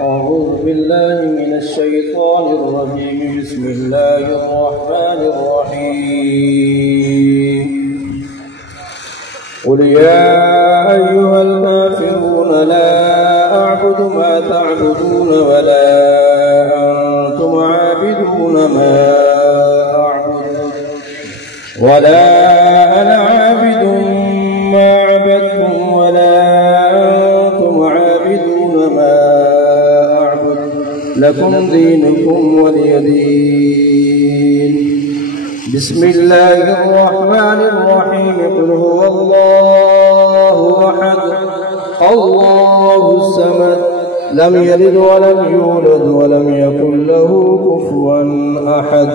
أعوذ بالله من الشيطان الرجيم. بسم الله الرحمن الرحيم. قل يا أيها الكافرون لا أعبد ما تعبدون ولا أنتم عابدون ما أعبد ولا أنا عابد ما عبدتم ولا أنتم عابدون ما أعبد لكم دينكم ولي دين. بسم الله الرحمن الرحيم. قل هو الله أحد الله الصمد لم يلد ولم يولد ولم يكن له كفوا أحد.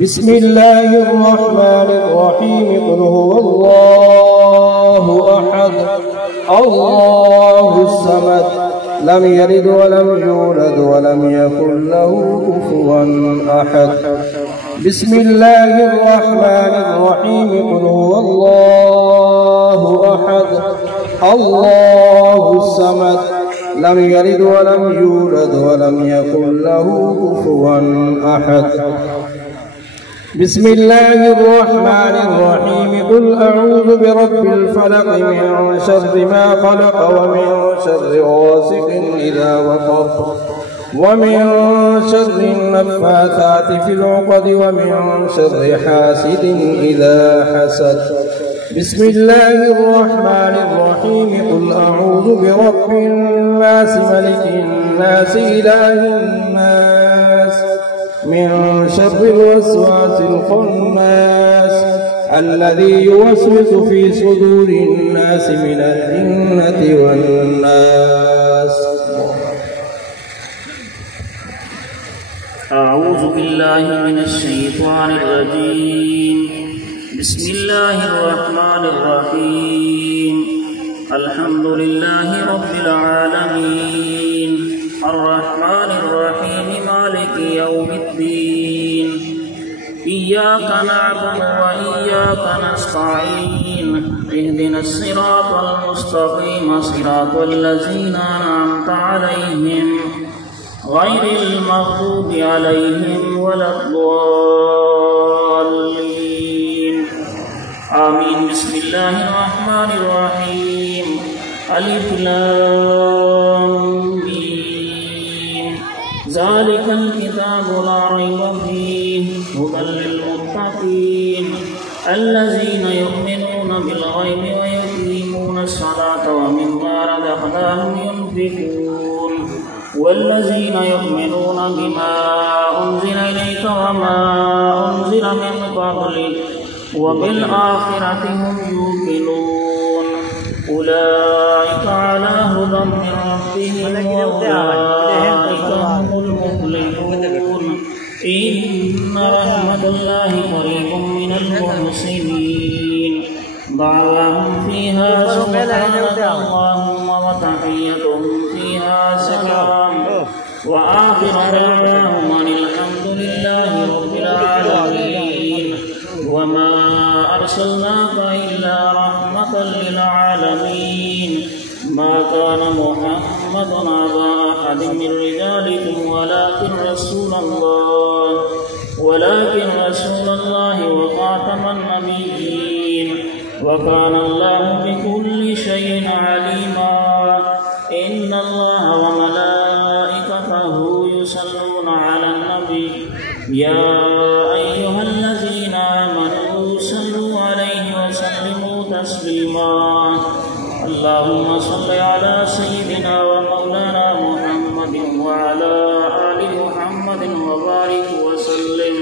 بسم الله الرحمن الرحيم. قل هو الله أحد الله الصمد لم يلد ولم يولد ولم يكن له كفوا أحد. بسم الله الرحمن الرحيم. قل هو الله أحد الله الصمد لم يلد ولم يولد ولم يكن له كفوا أحد. بسم الله الرحمن الرحيم. قل أعوذ برب الفلق من شر ما خلق ومن شر غاسق إذا وقب ومن شر النفاثات في العقد ومن شر حاسد إذا حسد. بسم الله الرحمن الرحيم. قل أعوذ برب الناس ملك الناس إله الناس من شر الوسواس الخناس الذي يوسوس في صدور الناس من الجنة والناس. أعوذ بالله من الشيطان الرجيم. بسم الله الرحمن الرحيم. الحمد لله رب العالمين الرحمن الرحيم مالك يوم الدين. إياك نعبد وإياك نستعين. اهدنا الصراط المستقيم صراط الذين أنعمت عليهم غير المغضوب عليهم ولا الضالين آمين. بسم الله الرحمن الرحيم. ألف لام ميم. ذلك الكتاب لا ريب فيه هدى للمتقين الذين يؤمنون بالغيب ويقيمون الصلاة ومما رزقناهم ينفقون والذين يؤمنون بما أنزل إليك وما أنزل من قبلك وبالآخرة هم يوقنون أولئك على هدى من ربهم وأولئك هم المفلحون. إن رحمة الله قريب من المحسنين. دعواهم فيها سبحانك اللهم وتحيتهم فيها سلام وآخر دعواهم أن الحمد لله رب العالمين. وما أرسلناك إلا رحمة للعالمين. ما كان محمد أبا أحد من رجالكم ولكن رسول الله وخاتم النبيين وكان الله بكل شيء عليما. إن الله وملائكته يصلون على النبي يا أيها الذين آمنوا صلوا عليه وسلموا تسليما. اللهم صل على سيدنا ومولانا محمد وعلى آل محمد وبارك وسلم.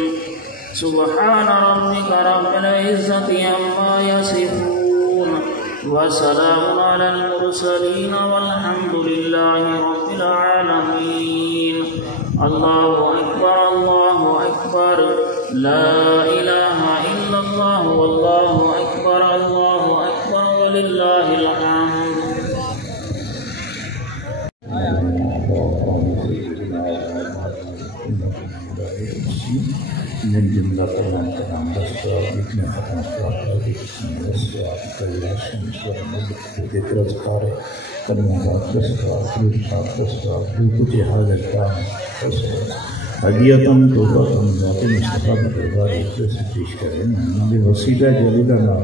سبحان ربك رب العزة عما يصفون وسلام على المرسلين والحمد لله رب العالمين. الله أكبر الله أكبر لا إله إلا الله والله أكبر الله أكبر ولله الحمد. من جملہ قرآن کرام دستور جتنے ختم افراد دستور کلیاشن ذکر اذکار کلمات دستور دستور دستور کچھ حاضر کام دستور ہدیتاً توبتاً ذات مصطفیٰ بردار ایسے سے پیش کریں نبی وسیلہ جلیلہ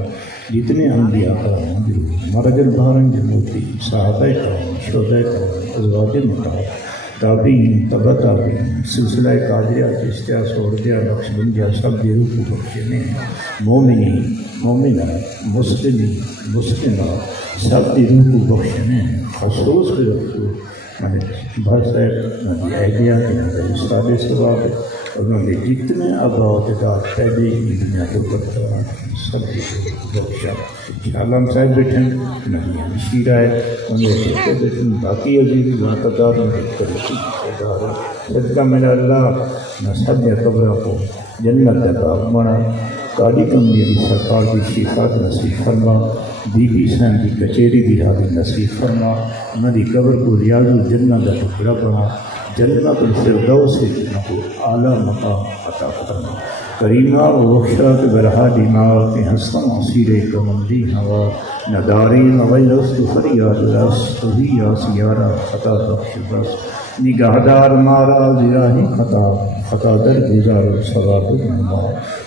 جتنے انبیاء کرام مرج البحرین جنوتی صحابہ کرام شہداء کرام ازواج مطہر تابعین تبع تابعین سلسلہ قادریہ چشتیہ سوردیہ نقشبندیہ سب دی روح کو بخشنے مومنین مومنات مسلمین مسلمات سب دی روح کو بخشنے خصوص بھی رکھو بہت سارے اہلیہ کے استاد ثواب انہوں نے جتنے آباء و اجداد پہلے ہی دنیا کو کرتا سب کی بخشا انشاءاللہ ہم صاحب بیٹھیں نہیں شیرہ ہے انہیں بیٹھے بیٹھیں باقی عزیز ذاتدار ان کے کرتی صدقہ میرا اللہ نصب یا قبرہ کو جنت عطا بنا قاضی کمبی علی سرکار کی شفاعت نصیب فرما بی بی حسین کی کچہری دی حاضر نصیب فرما انہوں دی قبر کو ریاض الجنہ کا ٹکڑا بنا جنت الفردوس سے جنہ کو اعلیٰ مقام عطا فرما کریمہ و بخشات برہا دماغ کے حسن عصیر کمندی ہوا نداری وغیرست فریاد رست ہی یا سیارہ خطا بخش بس نگاہدار مارا زراہی خطا در گزار صلاة النما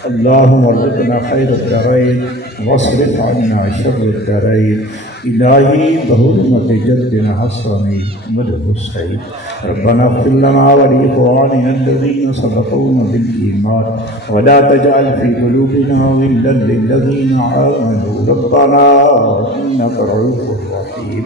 اللہم ارزقنا خیر الدارین واصرف عنا شر الدارین الہی بحرمت جدنا حسنی مدد السعید ربنا اغفر لنا ولإخواننا الذين سبقونا بالإيمان ولا تجعل في قلوبنا غلا للذين آمنوا ربنا إنك رؤوف رحيم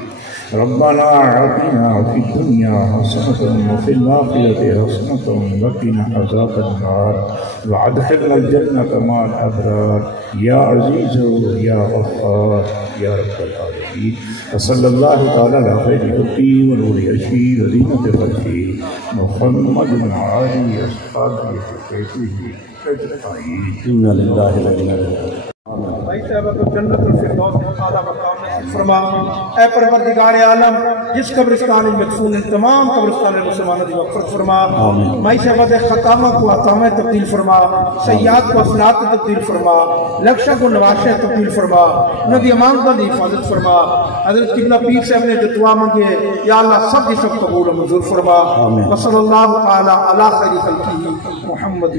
ربنا آتنا في الدنيا حسنة وفي الآخرة حسنة وقنا عذاب النار وادخلنا الجنة مع الأبرار يا عزيز يا غفار يا رب العالمين وصلى الله تعالى على خير خلقه ونور عرشه وزينة فرشه محمد وآله وأصحابه وبيته أجمعين إنا لله وإنا إليه بھائی صاحبہ کو جنت الفردوس میں اعلیٰ مقام نصیب فرما اے پروردگار عالم جس قبرستان میں مدفون تمام قبرستان مسلمانوں کی مغفرت فرما بھائی صاحبہ دے خاتمہ کو عطامہ تبدیل فرما سیاد کو اصلاحات تبدیل فرما لکشہ کو نواشہ تبدیل فرما نبی امان کا دی حفاظت فرما حضرت قبلہ پیر صاحب نے جو دعا مانگے یا اللہ سب کی سب قبول و منظور فرما وصلی اللہ تعالی علی خیر خلقہ محمد